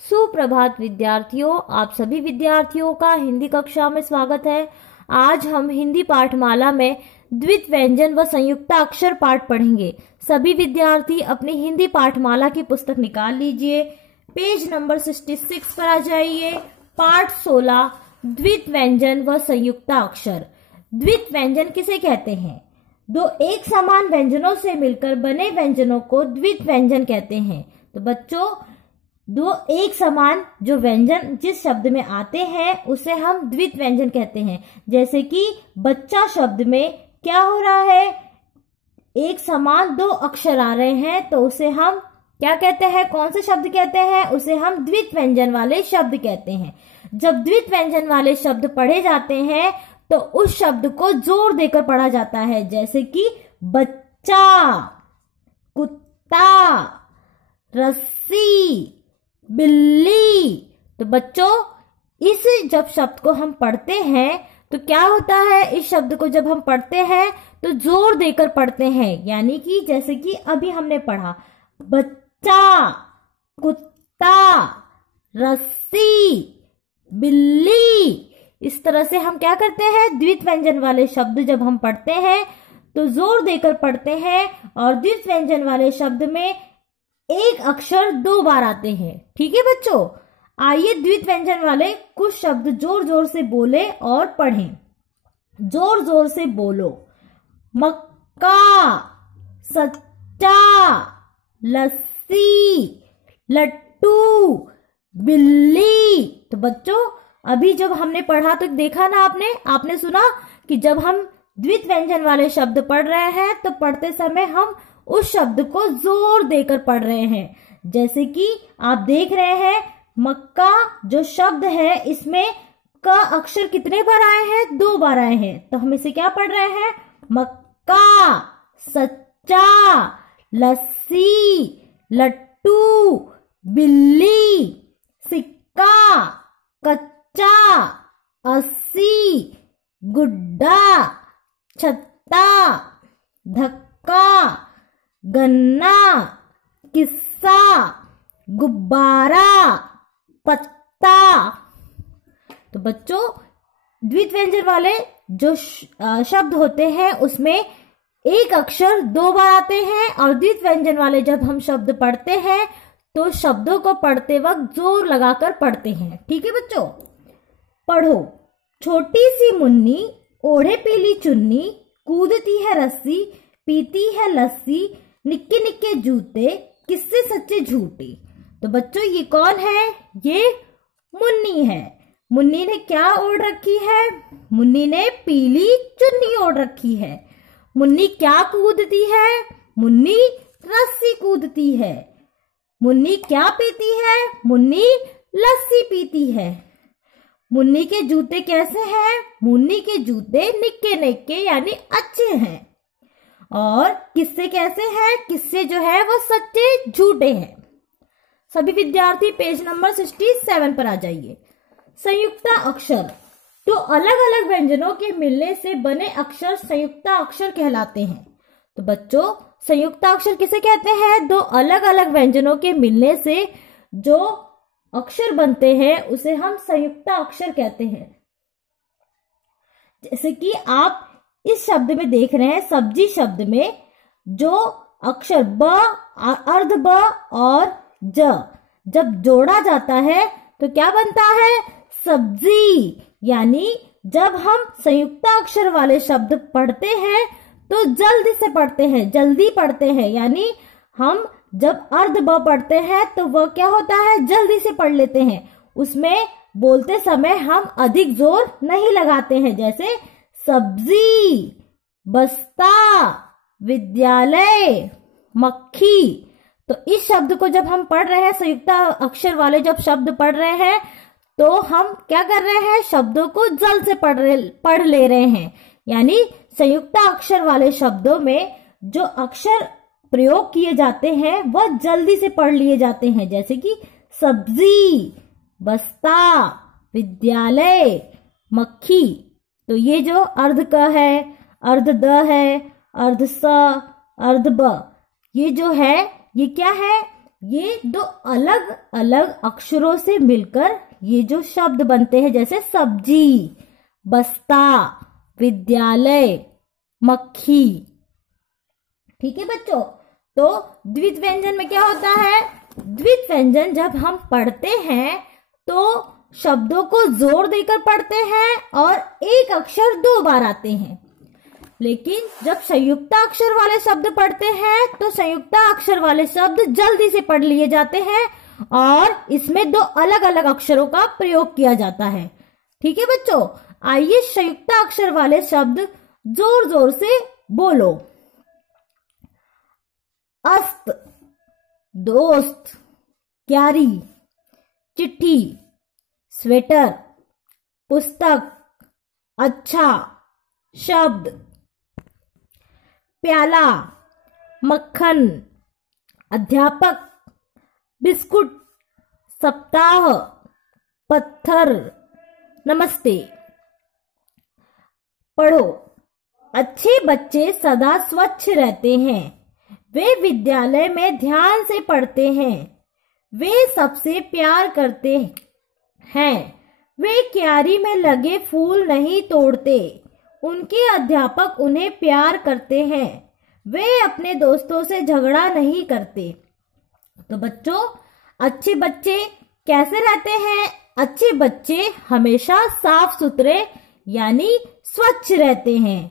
सुप्रभात विद्यार्थियों, आप सभी विद्यार्थियों का हिंदी कक्षा में स्वागत है। आज हम हिंदी पाठमाला में द्वित व्यंजन व संयुक्ताक्षर पाठ पढ़ेंगे। सभी विद्यार्थी अपनी हिंदी पाठमाला की पुस्तक निकाल लीजिए, पेज नंबर 66 पर आ जाइए। पाठ 16 द्वित व्यंजन व संयुक्ताक्षर। द्वित व्यंजन किसे कहते हैं? दो एक समान व्यंजनों से मिलकर बने व्यंजनों को द्वित व्यंजन कहते हैं। तो बच्चों, दो एक समान जो व्यंजन जिस शब्द में आते हैं उसे हम द्वित व्यंजन कहते हैं। जैसे कि बच्चा शब्द में क्या हो रहा है, एक समान दो अक्षर आ रहे हैं, तो उसे हम क्या कहते हैं, कौन से शब्द कहते हैं? उसे हम द्वित व्यंजन वाले शब्द कहते हैं। जब द्वित व्यंजन वाले शब्द पढ़े जाते हैं तो उस शब्द को जोर देकर पढ़ा जाता है। जैसे कि बच्चा, कुत्ता, रस्सी, बिल्ली। तो बच्चों, इस जब शब्द को हम पढ़ते हैं तो क्या होता है, इस शब्द को जब हम पढ़ते हैं तो जोर देकर पढ़ते हैं। यानी कि जैसे कि अभी हमने पढ़ा बच्चा, कुत्ता, रस्सी, बिल्ली। इस तरह से हम क्या करते हैं, द्वित व्यंजन वाले शब्द जब हम पढ़ते हैं तो जोर देकर पढ़ते हैं। और द्वित व्यंजन वाले शब्द में एक अक्षर दो बार आते हैं। ठीक है बच्चों, आइए द्वित व्यंजन वाले कुछ शब्द जोर जोर से बोले और पढ़ें। जोर जोर से बोलो। मक्का, सच्चा, लस्सी, लट्टू, बिल्ली। तो बच्चों, अभी जब हमने पढ़ा तो देखा ना, आपने सुना कि जब हम द्वित व्यंजन वाले शब्द पढ़ रहे हैं तो पढ़ते समय हम उस शब्द को जोर देकर पढ़ रहे हैं। जैसे कि आप देख रहे हैं, मक्का जो शब्द है इसमें का अक्षर कितने बार आए हैं? दो बार आए हैं। तो हम इसे क्या पढ़ रहे हैं? मक्का, सच्चा, लस्सी, लट्टू, बिल्ली, सिक्का, कच्चा, अस्सी, गुड्डा, छत्ता, धक्का, गन्ना, किस्सा, गुब्बारा, पत्ता। तो बच्चों, द्वित व्यंजन वाले जो शब्द होते हैं उसमें एक अक्षर दो बार आते हैं। और द्वित व्यंजन वाले जब हम शब्द पढ़ते हैं तो शब्दों को पढ़ते वक्त जोर लगाकर पढ़ते हैं। ठीक है बच्चों, पढ़ो। छोटी सी मुन्नी ओढ़े पीली चुन्नी, कूदती है रस्सी, पीती है लस्सी, निक्के निक्के जूते, किससे सच्चे झूठे। तो बच्चों, ये कौन है? ये मुन्नी है। मुन्नी ने क्या ओढ़ रखी है? मुन्नी ने पीली चुन्नी ओढ़ रखी है। मुन्नी क्या कूदती है? मुन्नी रस्सी कूदती है। मुन्नी क्या पीती है? मुन्नी लस्सी पीती है। मुन्नी के जूते कैसे हैं? मुन्नी के जूते निक्के निक्के यानी अच्छे हैं। और किस्से कैसे हैं? किस्से जो है वो सच्चे झूठे हैं। सभी विद्यार्थी पेज नंबर 67 पर आ जाइए। संयुक्ता अक्षर। तो अलग अलग व्यंजनों के मिलने से बने अक्षर संयुक्ता अक्षर कहलाते हैं। तो बच्चों, संयुक्ता अक्षर किसे कहते हैं? दो अलग अलग व्यंजनों के मिलने से जो अक्षर बनते हैं उसे हम संयुक्ता अक्षर कहते हैं। जैसे कि आप इस शब्द में देख रहे हैं, सब्जी शब्द में जो अक्षर ब, अर्ध ब और ज जब जोड़ा जाता है तो क्या बनता है? सब्जी। यानी जब हम संयुक्ता अक्षर वाले शब्द पढ़ते हैं तो जल्दी से पढ़ते हैं, जल्दी पढ़ते हैं। यानी हम जब अर्ध ब पढ़ते हैं तो वह क्या होता है? जल्दी से पढ़ लेते हैं। उसमें बोलते समय हम अधिक जोर नहीं लगाते हैं। जैसे सब्जी, बस्ता, विद्यालय, मक्खी। तो इस शब्द को जब हम पढ़ रहे हैं, संयुक्ता अक्षर वाले जब शब्द पढ़ रहे हैं तो हम क्या कर रहे हैं? शब्दों को जल्द से पढ़ ले रहे हैं। यानी संयुक्ता अक्षर वाले शब्दों में जो अक्षर प्रयोग किए जाते हैं वह जल्दी से पढ़ लिए जाते हैं। जैसे कि सब्जी, बस्ता, विद्यालय, मक्खी। तो ये जो अर्ध क है, अर्ध द है, अर्ध स, अर्ध ब, ये जो है ये क्या है? ये दो अलग अलग अक्षरों से मिलकर ये जो शब्द बनते हैं, जैसे सब्जी, बस्ता, विद्यालय, मक्खी। ठीक है बच्चों, तो द्वित्व व्यंजन में क्या होता है? द्वित्व व्यंजन जब हम पढ़ते हैं तो शब्दों को जोर देकर पढ़ते हैं और एक अक्षर 2 बार आते हैं। लेकिन जब संयुक्त अक्षर वाले शब्द पढ़ते हैं तो संयुक्त अक्षर वाले शब्द जल्दी से पढ़ लिए जाते हैं और इसमें 2 अलग अलग अक्षरों का प्रयोग किया जाता है। ठीक है बच्चों, आइए संयुक्त अक्षर वाले शब्द जोर जोर से बोलो। अस्त, दोस्त, क्यारी, चिट्ठी, स्वेटर, पुस्तक, अच्छा, शब्द, प्याला, मक्खन, अध्यापक, बिस्कुट, सप्ताह, पत्थर, नमस्ते। पढ़ो। अच्छे बच्चे सदा स्वच्छ रहते हैं। वे विद्यालय में ध्यान से पढ़ते हैं। वे सबसे प्यार करते हैं। वे क्यारी में लगे फूल नहीं तोड़ते। उनके अध्यापक उन्हें प्यार करते हैं। वे अपने दोस्तों से झगड़ा नहीं करते। तो बच्चों, अच्छे बच्चे कैसे रहते हैं? अच्छे बच्चे हमेशा साफ सुथरे यानी स्वच्छ रहते हैं।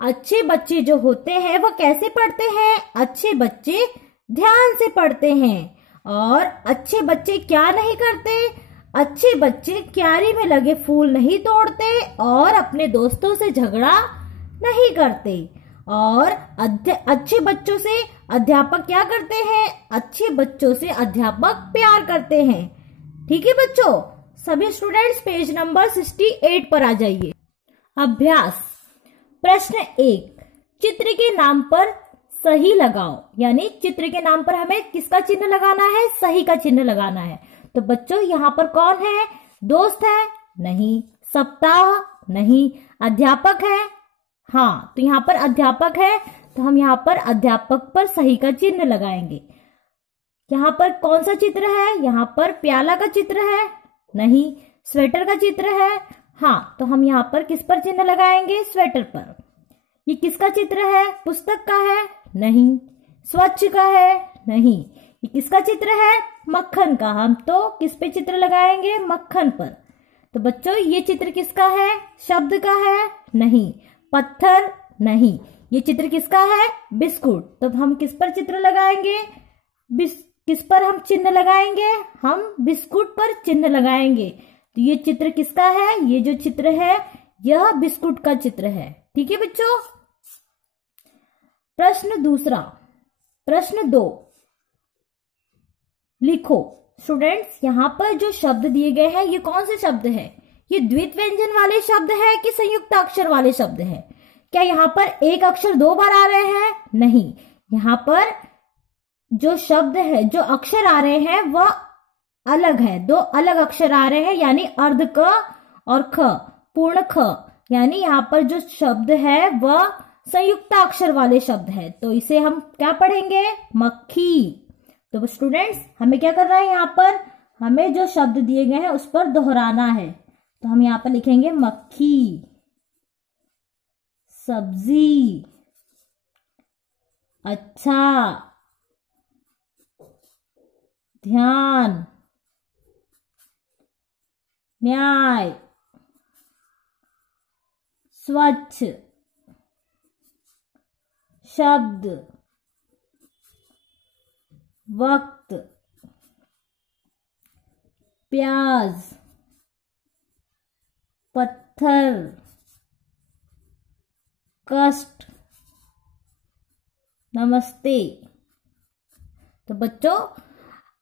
अच्छे बच्चे जो होते हैं वो कैसे पढ़ते हैं? अच्छे बच्चे ध्यान से पढ़ते हैं। और अच्छे बच्चे क्या नहीं करते? अच्छे बच्चे क्यारी में लगे फूल नहीं तोड़ते और अपने दोस्तों से झगड़ा नहीं करते। और अच्छे बच्चों से अध्यापक क्या करते हैं? अच्छे बच्चों से अध्यापक प्यार करते हैं। ठीक है बच्चों, सभी स्टूडेंट्स पेज नंबर 68 पर आ जाइए। अभ्यास प्रश्न 1, चित्र के नाम पर सही लगाओ। यानी चित्र के नाम पर हमें किसका चिन्ह लगाना है? सही का चिन्ह लगाना है। तो बच्चों यहाँ पर कौन है? दोस्त है? नहीं। सप्ताह? नहीं। अध्यापक है? हाँ, तो यहाँ पर अध्यापक है, तो हम यहाँ पर अध्यापक पर सही का चिन्ह लगाएंगे। यहाँ पर कौन सा चित्र है? यहाँ पर प्याला का चित्र है? नहीं। स्वेटर का चित्र है? हाँ, तो हम यहाँ पर किस पर चिन्ह लगाएंगे? स्वेटर पर। ये किसका चित्र है? पुस्तक का है? नहीं। स्वच्छ का है? नहीं। ये किसका चित्र है? मक्खन का। हम तो किस पे चित्र लगाएंगे? मक्खन पर। तो बच्चों, ये चित्र किसका है? शब्द का है? नहीं। पत्थर? नहीं। ये चित्र किसका है? बिस्कुट। तो हम किस पर चित्र लगाएंगे? किस पर हम चिन्ह लगाएंगे? हम बिस्कुट पर चिन्ह लगाएंगे। तो ये चित्र किसका है? ये जो चित्र है यह बिस्कुट का चित्र है। ठीक है बच्चों। प्रश्न दूसरा, प्रश्न 2 लिखो। स्टूडेंट्स, यहाँ पर जो शब्द दिए गए हैं ये कौन से शब्द है? ये द्वित्व व्यंजन वाले शब्द है कि संयुक्त अक्षर वाले शब्द है? क्या यहाँ पर एक अक्षर 2 बार आ रहे हैं? नहीं। यहाँ पर जो शब्द है, जो अक्षर आ रहे हैं वह अलग है। 2 अलग अक्षर आ रहे हैं, यानी अर्ध क और ख, पूर्ण ख। यानी यहाँ पर जो शब्द है वह संयुक्त अक्षर वाले शब्द है। तो इसे हम क्या पढ़ेंगे? मक्खी। तो स्टूडेंट्स, हमें क्या करना है? यहाँ पर हमें जो शब्द दिए गए हैं उस पर दोहराना है। तो हम यहाँ पर लिखेंगे मक्खी, सब्जी, अच्छा, ध्यान, न्याय, स्वच्छ, शब्द, वक्त, प्याज, पत्थर, कष्ट, नमस्ते। तो बच्चों,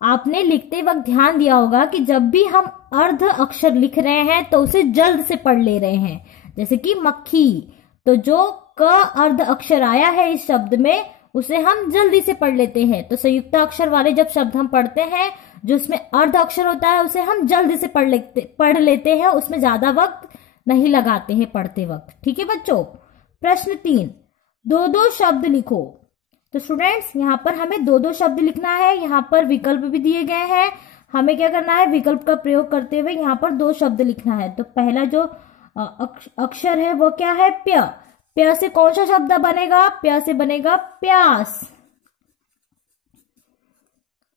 आपने लिखते वक्त ध्यान दिया होगा कि जब भी हम अर्ध अक्षर लिख रहे हैं तो उसे जल्द से पढ़ ले रहे हैं। जैसे कि मक्खी, तो जो क अर्ध अक्षर आया है इस शब्द में उसे हम जल्दी से पढ़ लेते हैं। तो संयुक्त अक्षर वाले जब शब्द हम पढ़ते हैं, जो उसमें अर्ध अक्षर होता है उसे हम जल्दी से पढ़ लेते हैं, उसमें ज्यादा वक्त नहीं लगाते हैं पढ़ते वक्त। ठीक है बच्चों। प्रश्न 3, 2-2 शब्द लिखो। तो स्टूडेंट्स यहाँ पर हमें दो दो शब्द लिखना है, यहाँ पर विकल्प भी दिए गए हैं, हमें क्या करना है, विकल्प का प्रयोग करते हुए यहाँ पर दो शब्द लिखना है। तो पहला जो अक्षर है वो क्या है, प्य। प्य से कौन सा शब्द बनेगा, प्य से बनेगा प्यास,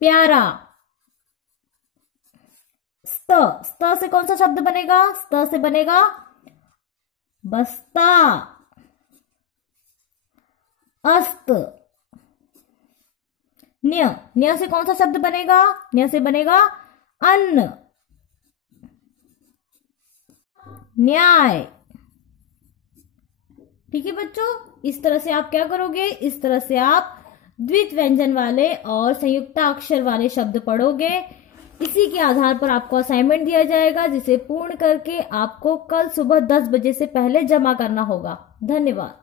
प्यारा। स्त से कौन सा शब्द बनेगा, स्त से बनेगा बस्ता, अस्त। न्य से कौन सा शब्द बनेगा, न्य से बनेगा अन्न, न्याय। ठीक है बच्चों, इस तरह से आप क्या करोगे, इस तरह से आप द्वित व्यंजन वाले और संयुक्ताक्षर वाले शब्द पढ़ोगे। इसी के आधार पर आपको असाइनमेंट दिया जाएगा, जिसे पूर्ण करके आपको कल सुबह 10 बजे से पहले जमा करना होगा। धन्यवाद।